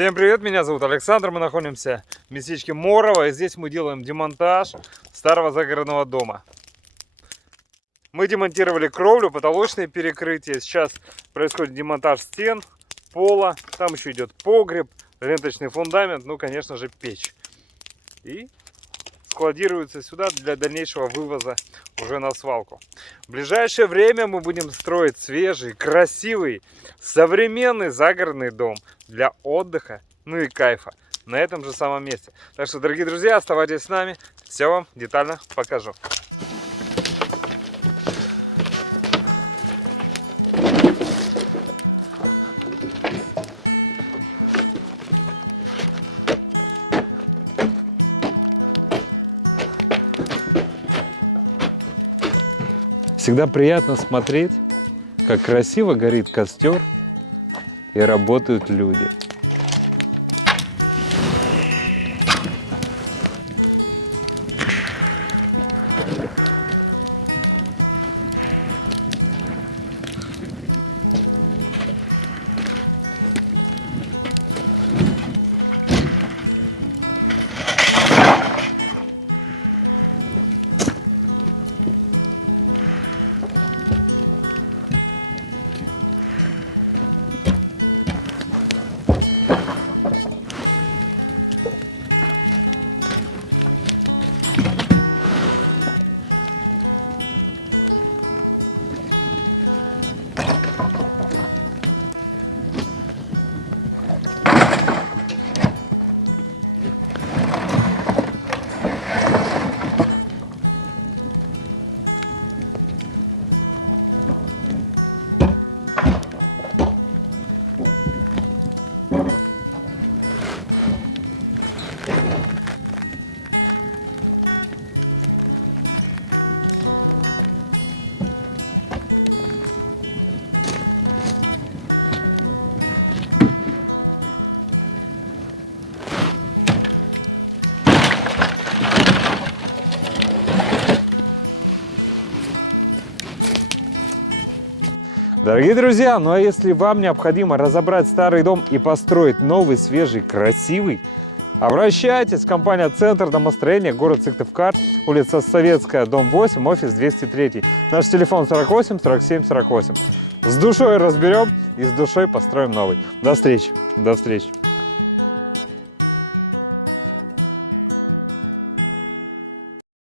Всем привет, меня зовут Александр, мы находимся в местечке Морово, и здесь мы делаем демонтаж старого загородного дома. Мы демонтировали кровлю, потолочные перекрытия, сейчас происходит демонтаж стен, пола, там еще идет погреб, ленточный фундамент, ну конечно же печь. И складируется сюда для дальнейшего вывоза уже на свалку. В ближайшее время мы будем строить свежий, красивый, современный загородный дом для отдыха, ну и кайфа на этом же самом месте. Так что, дорогие друзья, оставайтесь с нами, все вам детально покажу. Всегда приятно смотреть, как красиво горит костер и работают люди. Дорогие друзья, ну а если вам необходимо разобрать старый дом и построить новый, свежий, красивый, обращайтесь. Компания «Центр домостроения», город Сыктывкар, улица Советская, дом 8, офис 203. Наш телефон 48 47 48. С душой разберем и с душой построим новый. До встречи. До встречи.